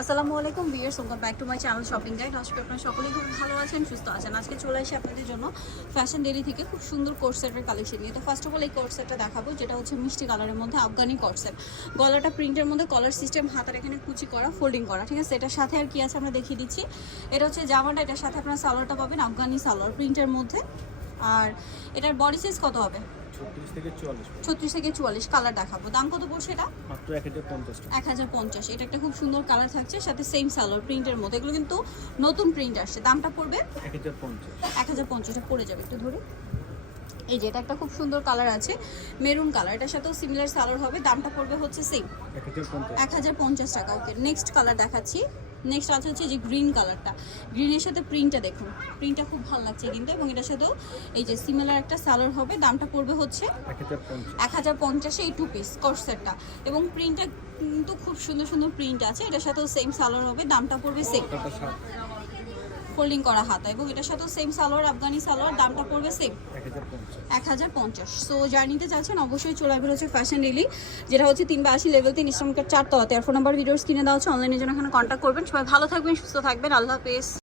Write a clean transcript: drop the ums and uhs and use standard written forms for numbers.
আসসালামু আলাইকুম viewers, welcome back to my channel shopping guide. আশা করি আপনারা সকলেই খুব ভালো আছেন, সুস্থ আছেন। আজকে চলে আসি আপনাদের জন্য ফ্যাশন ডেলি থেকে খুব সুন্দর কোট সেটের কালেকশন নিয়ে। তো ফার্স্ট অফ অল এই কোট সেটটা দেখাবো, যেটা হচ্ছে মিষ্টি কালারের মধ্যে আফগানি কোট সেট। গলাটা প্রিন্টের মধ্যে, কলার সিস্টেম, হাতার এখানে কুচি করা, ফোল্ডিং করা, ঠিক আছে। এটার সাথে আর কি আছে আমরা দেখিয়ে দিচ্ছি। এটা হচ্ছে জামাটা, এটার সাথে আপনারা সালোয়ারটা পাবেন আফগানি সালোয়ার প্রিন্টের মধ্যে। আর এটার বডি সাইজ কত হবে? 36 থেকে 44 কালার দেখাবো। দাম কত পড়ছে এটা? মাত্র 1050 এটা একটা খুব সুন্দর কালার থাকছে, সাথে সেম সালোয়ার প্রিন্টের মধ্যে। এগুলো কিন্তু নতুন প্রিন্ট আসছে। দামটা পড়বে 1050 এটা পড়ে যাবে। একটু ধরে এই যে এটা একটা খুব সুন্দর কালার আছে, মেরুন কালার। এটার সাথেও সিমিলার সালোয়ার হবে। দামটা পড়বে হচ্ছে সেম 1050 টাকা। ওকে, নেক্সট কালার দেখাচ্ছি। নেক্সট আছে হচ্ছে যে গ্রিন কালারটা। গ্রিনের সাথে প্রিন্টটা দেখুন, প্রিন্টটা খুব ভালো লাগছে কিন্তু। এবং এটার সাথেও এই যে সিমিলার একটা সালোয়ার হবে। দামটা পড়বে হচ্ছে 1050 এই 2 পিস কোট সেটটা। এবং প্রিন্টটা কিন্তু খুব সুন্দর সুন্দর প্রিন্ট আছে। এটার সাথেও সেম সালোয়ার হবে। দামটা পড়বে সেম, ফোল্ডিং করা হাতা। এবং এটার সাথেও সেম সালোয়ার, আফগানি সালোয়ার। দামটা পড়বে সেম 1050। সো জার্নিতে যাচ্ছেন অবশ্যই চলে আসবেন হচ্ছে ফ্যাশন ডেলি, যেটা হচ্ছে 382 লেভেল 3 ইসলামকের 4 তলাতে। আর ফোন নাম্বার ভিডিওর স্ক্রিনে দেওয়া হচ্ছে, অনলাইনের জন্য এখানে কন্ট্যাক্ট করবেন। সবাই ভালো থাকবেন, সুস্থ থাকবেন। আল্লাহ হাফেজ।